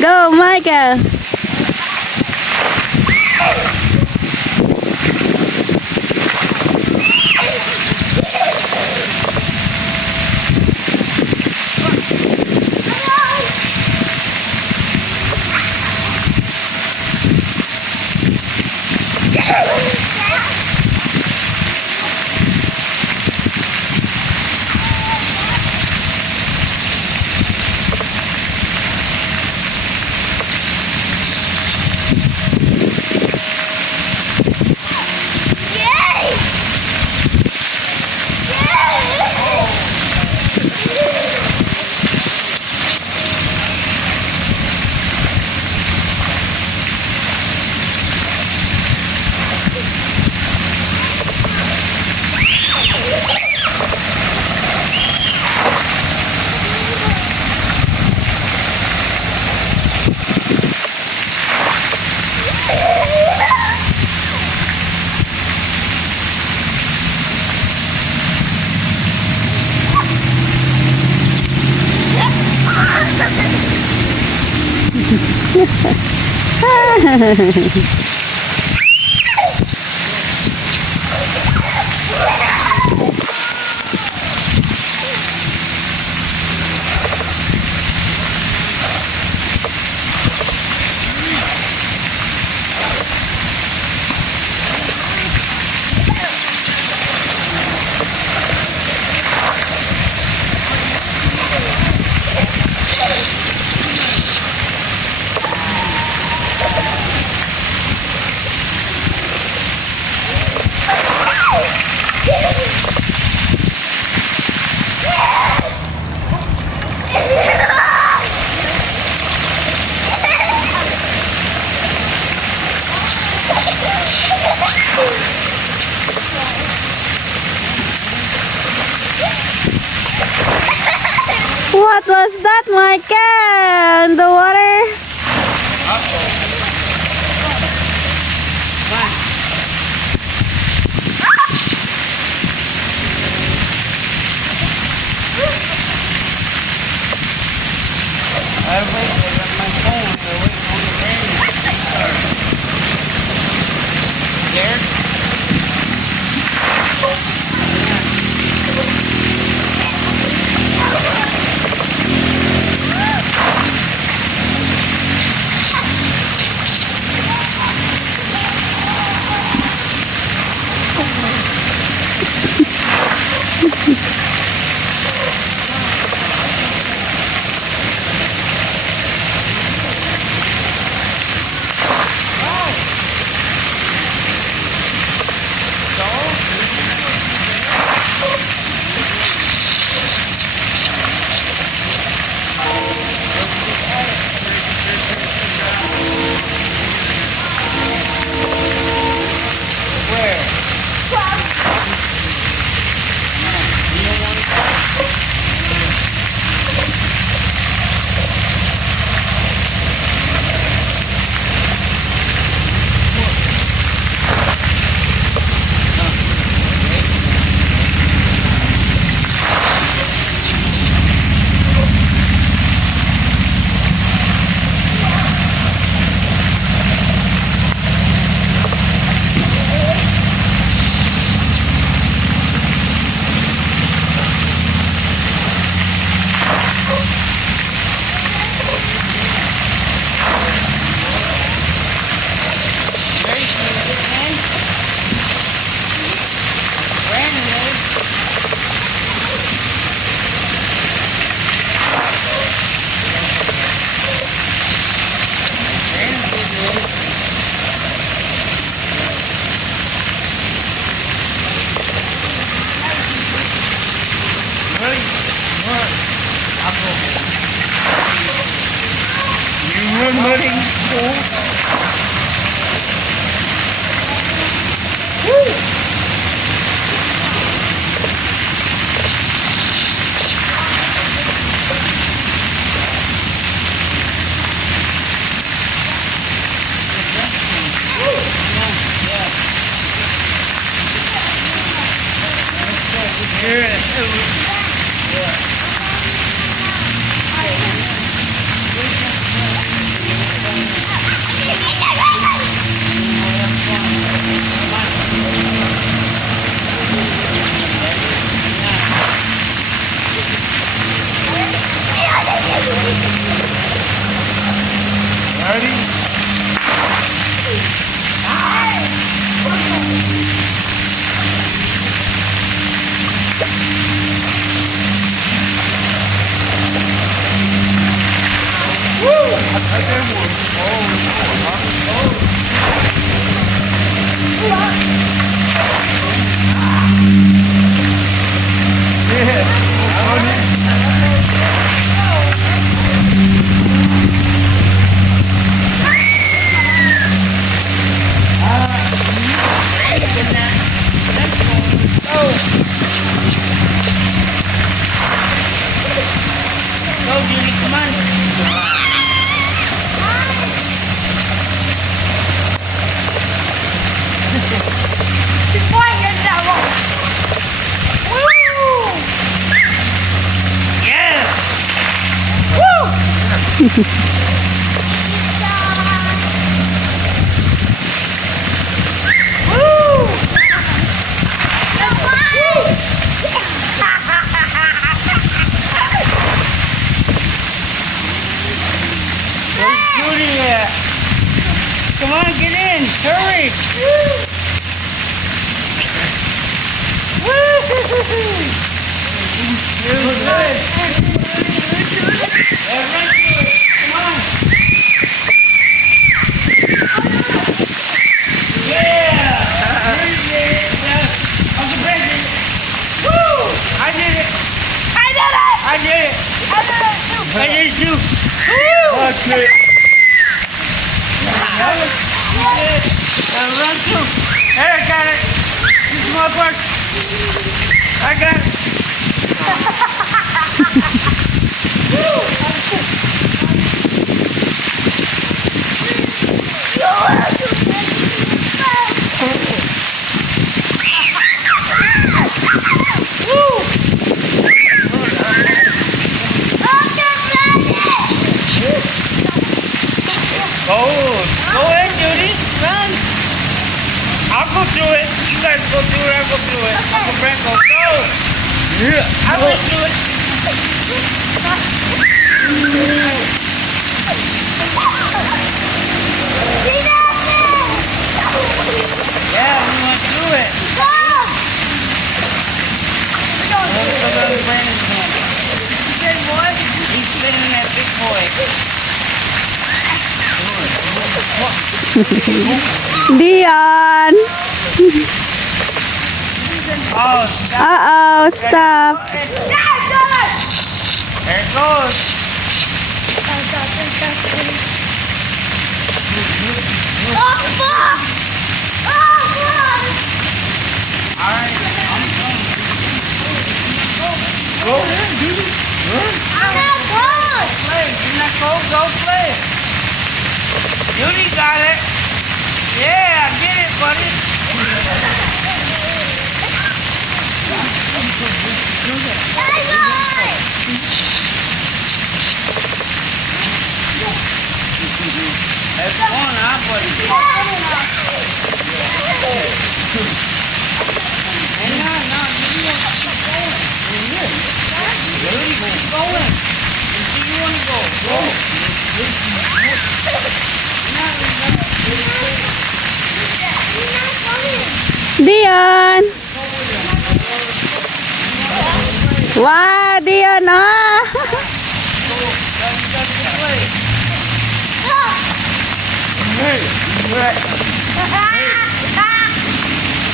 Go, Michael. What was that, Michael? In the water? I got my phone. I wait on the rain. Scared? Ready? Go, Judy, come on. Judy, come on, get in. Hurry. I did it too. That's it. Run too. Hey, I got it. This is my part. I got it. Go ahead, Judy. Run. I'll go through it. You guys go through it. I'll go through it. Uncle Brent, go. Yeah. I went through it. Yeah, we went through it. Let's go to Brandon's hand. Big boy? He's spinning that big boy. Dion. Oh, stop. Uh-oh, stop. There it goes. All right. Go. Play. You're not cold. Go play. Judy got it. Yeah, get it, buddy. That's fun, huh, buddy? Hang on, no, Judy wants to keep going. Judy, keep going. You want to go. Go. Dion. Wow, Dion, ah.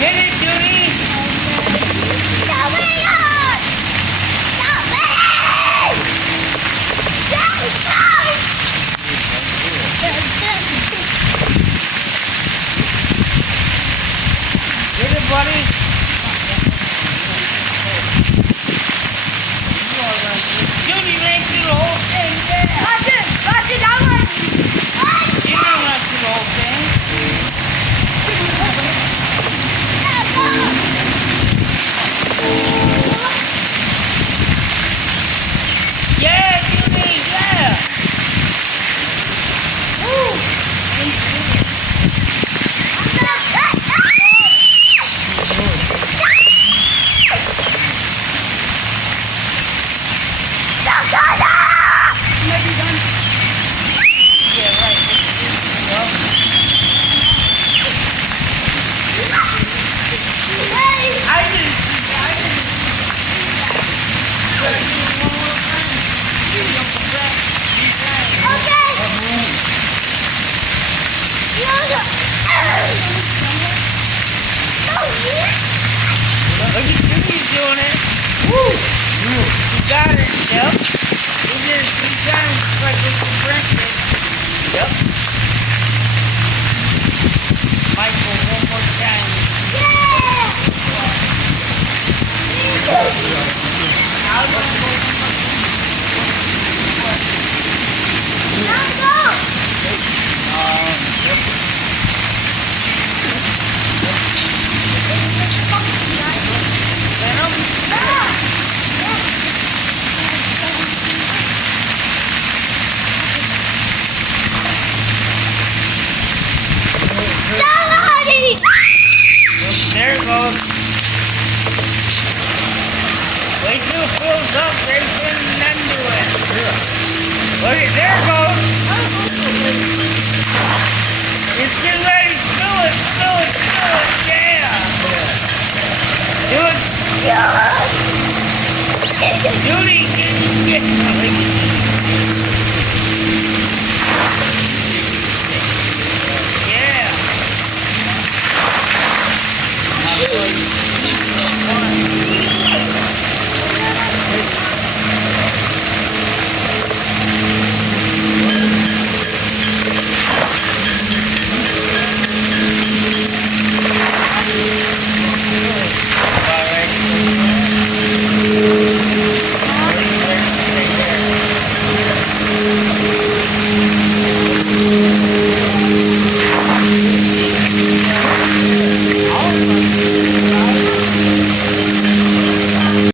Get it, Judy. buddy. Judy ran through the whole thing, yeah. Watch it, that one. You didn't run through the whole thing. Yeah, Judy, yeah. Woo. Yeah, right. Well, I didn't see that. Gotta do it one more time. You don't forget. You can. Look at Judy's doing it. Woo! You got it. Yep. We did it 3 times like Mr. Brent did. Yep. Michael, one more time. I'll go. There it goes. Wait till it fills up, then undo it. Look at, there it goes. It's getting ready. Fill it, fill it, fill it. Yeah. Do it. Judy, get.